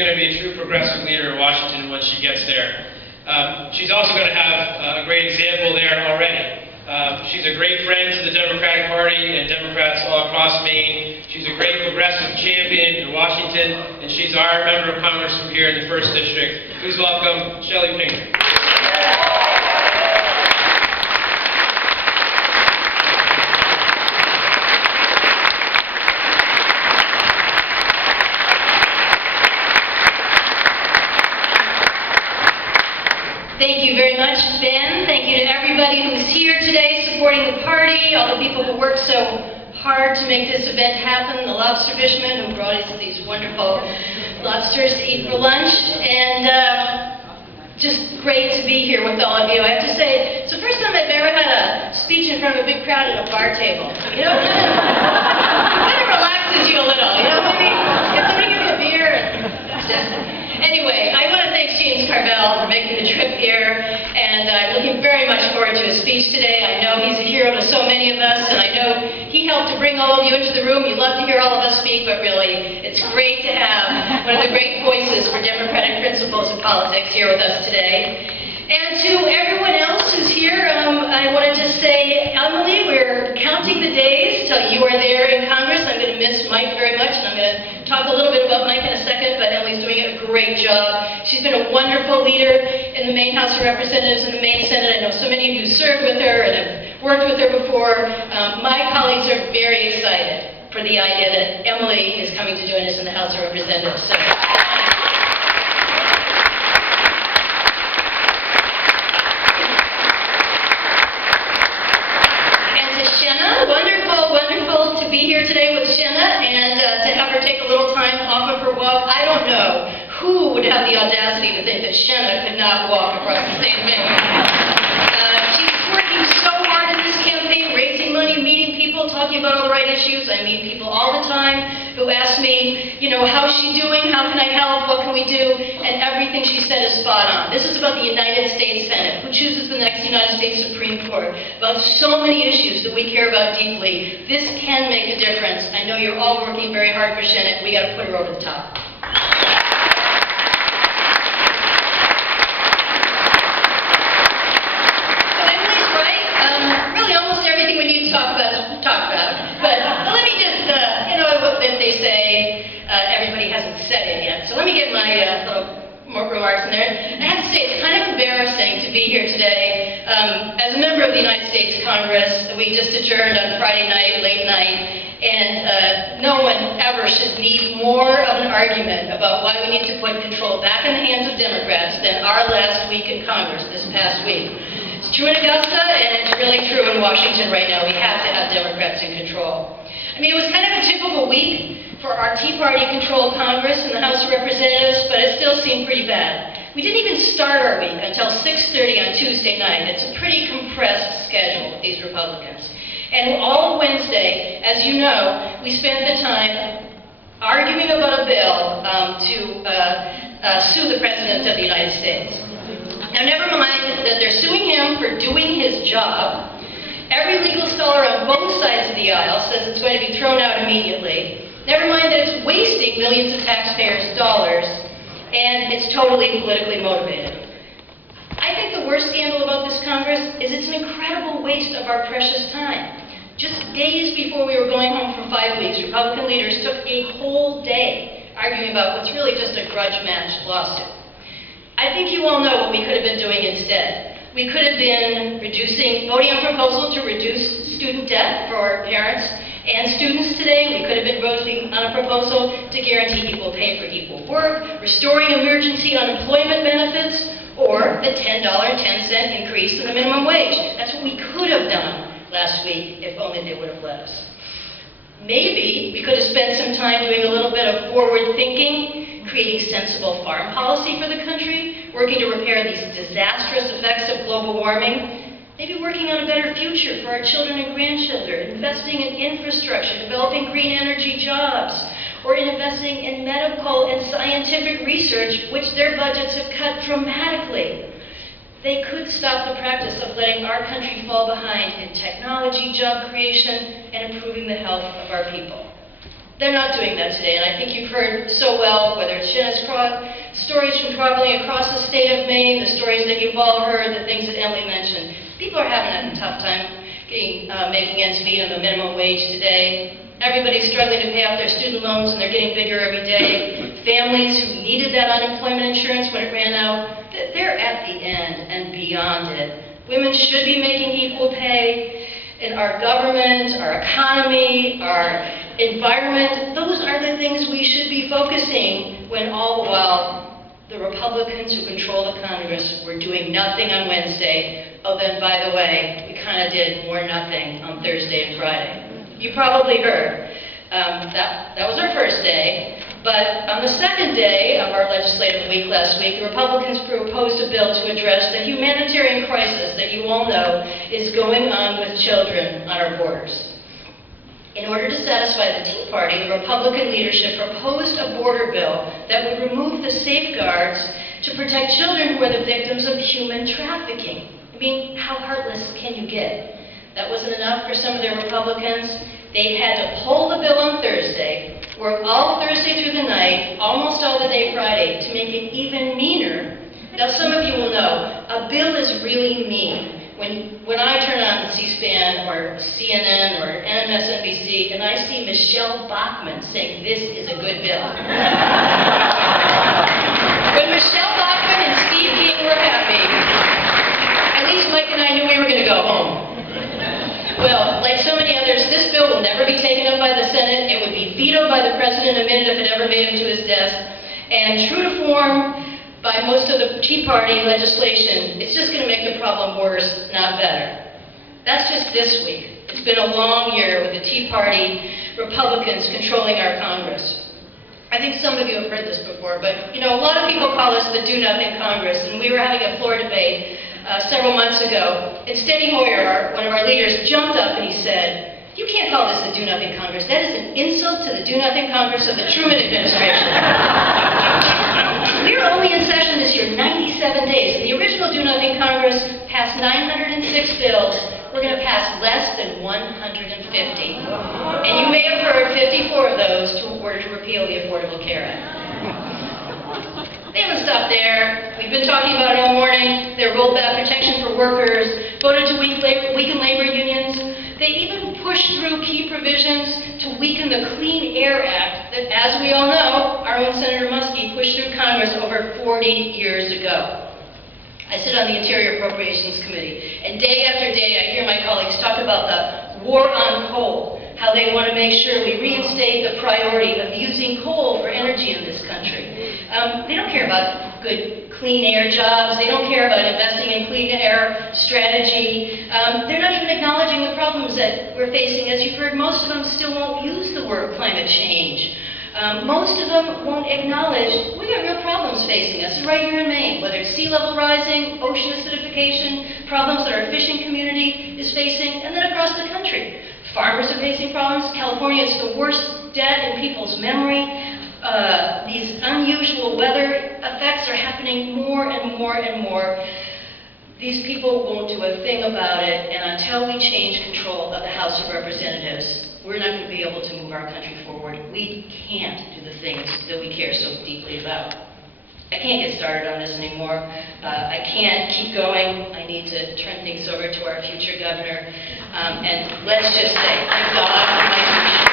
going to be a true progressive leader in Washington once she gets there. She's also going to have a great example there already. She's a great friend to the Democratic Party and Democrats all across Maine. She's a great progressive champion in Washington, and she's our member of Congress from here in the 1st District. Please welcome Chellie Pingree. Thank you very much, Ben. Thank you to everybody who's here today supporting the party, all the people who worked so hard to make this event happen, the lobster fishermen who brought us these wonderful lobsters to eat for lunch, and just great to be here with all of you. I have to say, it's the first time I've ever had a speech in front of a big crowd at a bar table. You know, it kind of relaxes you a little, you know, maybe get somebody give you a beer. Anyway, I want to thank James Carville for making the trip here, and I'm looking very much forward to his speech today. I know he's a hero to so many of us, and I know he helped to bring all of you into the room. You love to hear all of us speak, but really, it's great to have one of the great voices for democratic principles in politics here with us today. And to everyone else who's here, I wanted to say, Emily, we're counting the days till you are there in Congress. I'm going to miss Mike very much, and I'm going to talk a little bit about Mike in a second, but Emily's doing a great job. She's been a wonderful leader in the Maine House of Representatives and the Maine Senate. I know so many of you served with her and have worked with her before. My colleagues are very excited for the idea that Emily is coming to join us in the House of Representatives. So. Wonderful to be here today with Shenna and to have her take a little time off of her walk. I don't know who would have the audacity to think that Shenna could not walk across the state of Maine. She's working so hard in this campaign, raising money, meeting people, talking about all the right issues. I meet people all the time who ask me, you know, how's she doing? How can I help? What can we do? And everything she said is spot on. This is about the United States Senate, who chooses the next United States Supreme Court, about so many issues that we care about deeply. This can make a difference. I know you're all working very hard for Shenna. We got to put her over the top. So Emily's right. Really, almost everything we need to talk about. But let me just, you know what they say. Everybody hasn't said it yet. So let me get my little more remarks in there. And I have to say, it's kind of embarrassing to be here today. As a member of the United States Congress, we just adjourned on Friday night, late night, and no one ever should need more of an argument about why we need to put control back in the hands of Democrats than our last week in Congress this past week. It's true in Augusta, and it's really true in Washington right now. We have to have Democrats in control. I mean, it was kind of a typical week for our Tea Party-controlled Congress and the House of Representatives, but it still seemed pretty bad. We didn't even start our week until 6:30 on Tuesday night. It's a pretty compressed schedule with these Republicans. And all of Wednesday, as you know, we spent the time arguing about a bill to sue the President of the United States. Now, never mind that they're suing him for doing his job. Every legal scholar on both sides of the aisle says it's going to be thrown out immediately. Never mind that it's wasting millions of taxpayers' dollars, and it's totally politically motivated. I think the worst scandal about this Congress is it's an incredible waste of our precious time. Just days before we were going home for 5 weeks, Republican leaders took a whole day arguing about what's really just a grudge-matched lawsuit. I think you all know what we could have been doing instead. We could have been voting on a proposal to reduce student debt for parents and students today. We could have been voting on a proposal to guarantee equal pay for equal work, restoring emergency unemployment benefits, or the $10.10 increase in the minimum wage. That's what we could have done last week if only they would have let us. Maybe we could have spent some time doing a little bit of forward thinking, creating sensible foreign policy for the country, working to repair these disastrous effects of global warming, maybe working on a better future for our children and grandchildren, investing in infrastructure, developing green energy jobs, or investing in medical and scientific research, which their budgets have cut dramatically. They could stop the practice of letting our country fall behind in technology, job creation, and improving the health of our people. They're not doing that today, and I think you've heard so well, whether it's Shenna's stories from traveling across the state of Maine, the stories that you've all heard, the things that Emily mentioned. People are having a tough time making ends meet on the minimum wage today. Everybody's struggling to pay off their student loans, and they're getting bigger every day. Families who needed that unemployment insurance when it ran out, they're at the end and beyond it. Women should be making equal pay. In our government, our economy, our environment, those are the things we should be focusing when all the while the Republicans who control the Congress were doing nothing on Wednesday. Oh, then, by the way, we kind of did more nothing on Thursday and Friday. You probably heard. That was our first day. But on the second day of our legislative week last week, the Republicans proposed a bill to address the humanitarian crisis that you all know is going on with children on our borders. In order to satisfy the Tea Party, the Republican leadership proposed a border bill that would remove the safeguards to protect children who are the victims of human trafficking. I mean, how heartless can you get? That wasn't enough for some of their Republicans. They had to pull the bill on Thursday, work all Thursday through the night, almost all the day Friday, to make it even meaner. Now, some of you will know, a bill is really mean. When I turn on C-SPAN or CNN or MSNBC and I see Michelle Bachmann saying this is a good bill. When Michelle Bachmann and Steve King were happy, at least Mike and I knew we were going to go home. Well, like so many others, this bill will never be taken up by the Senate. It would be vetoed by the President the minute if it ever made it to his desk. And true to form, by most of the Tea Party legislation, it's just going to make the problem worse, not better. That's just this week. It's been a long year with the Tea Party Republicans controlling our Congress. I think some of you have heard this before, but you know, a lot of people call us the Do-Nothing Congress, and we were having a floor debate several months ago, and Steny Hoyer, one of our leaders, jumped up and he said, "You can't call this the Do-Nothing Congress. That is an insult to the Do-Nothing Congress of the Truman administration." We're only in session this year 97 days. The original Do-Nothing Congress passed 906 bills. We're going to pass less than 150. And you may have heard 54 of those to order to repeal the Affordable Care Act. They haven't stopped there. We've been talking about it all morning. They rolled back protection for workers, voted to weaken labor unions. They even pushed through key provisions to weaken the Clean Air Act that, as we all know, our own Senator Muskie pushed through Congress over 40 years ago. I sit on the Interior Appropriations Committee, and day after day I hear my colleagues talk about the war on coal, how they want to make sure we reinstate the priority of using coal for energy in this country. They don't care about good clean air jobs. They don't care about investing in clean air strategy. They're not even acknowledging the problems that we're facing. As you've heard, most of them still won't use the word climate change. Most of them won't acknowledge we got real problems facing us right here in Maine, whether it's sea level rising, ocean acidification, problems that our fishing community is facing, and then across the country. Farmers are facing problems. California is the worst debt in people's memory. These unusual weather effects are happening more and more and more. These people won't do a thing about it, and until we change control of the House of Representatives, we're not going to be able to move our country forward. We can't do the things that we care so deeply about. I can't get started on this anymore. I can't keep going. I need to turn things over to our future governor. And let's just say, thank God for my future.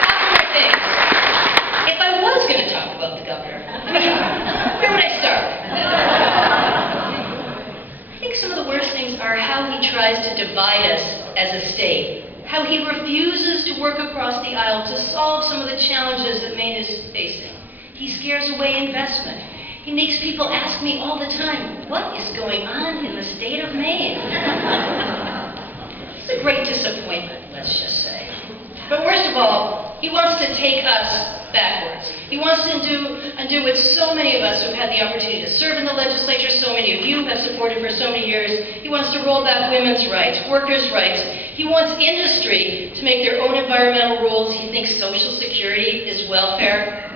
Couple more things. If I was going to talk about the governor, where would I start? I think some of the worst things are how he tries to divide us as a state. How he refuses to work across the aisle to solve some of the challenges that Maine is facing. He scares away investment. He makes people ask me all the time, what is going on in the state of Maine? It's a great disappointment, let's just say. But worst of all, he wants to take us backwards. He wants to undo what so many of us who have had the opportunity to serve in the legislature, so many of you have supported for so many years. He wants to roll back women's rights, workers' rights. He wants industry to make their own environmental rules. He thinks Social Security is welfare.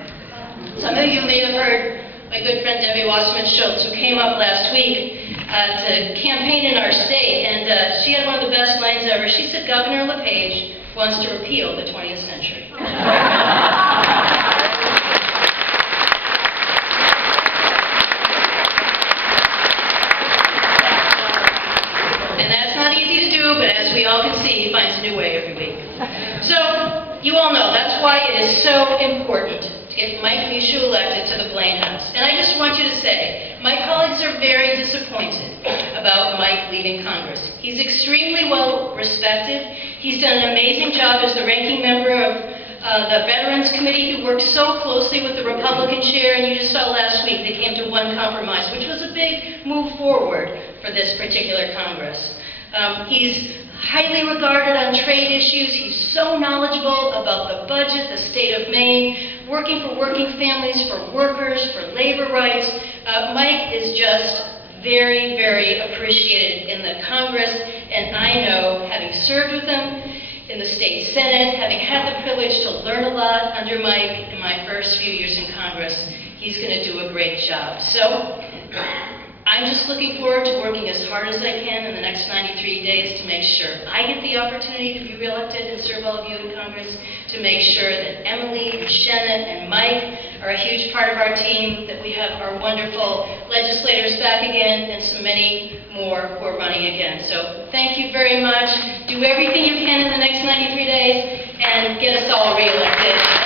Some of you may have heard my good friend Debbie Wasserman Schultz, who came up last week to campaign in our state, and she had one of the best lines ever. She said, Governor LePage wants to repeal the 20th century. And that's not easy to do, but as we all can see, he finds a new way every week. So, you all know, that's why it is so important to get Mike Michaud elected to the Blaine House. And I just want you to say, my colleagues are very disappointed about Mike leaving Congress. He's extremely well respected. He's done an amazing job as the ranking member of the Veterans Committee. He worked so closely with the Republican chair, and you just saw last week they came to one compromise, which was a big move forward for this particular Congress. He's highly regarded on trade issues. He's so knowledgeable about the budget, the state of Maine, working for working families, for workers, for labor rights. Mike is just very, very appreciated in the Congress, and I know, having served with him in the state Senate, having had the privilege to learn a lot under Mike in my first few years in Congress, he's going to do a great job. So, I'm just looking forward to working as hard as I can in the next 93 days to make sure I get the opportunity to be reelected and serve all of you in Congress, to make sure that Emily and Shenna and Mike are a huge part of our team, that we have our wonderful legislators back again, and so many more who are running again. So thank you very much. Do everything you can in the next 93 days and get us all reelected.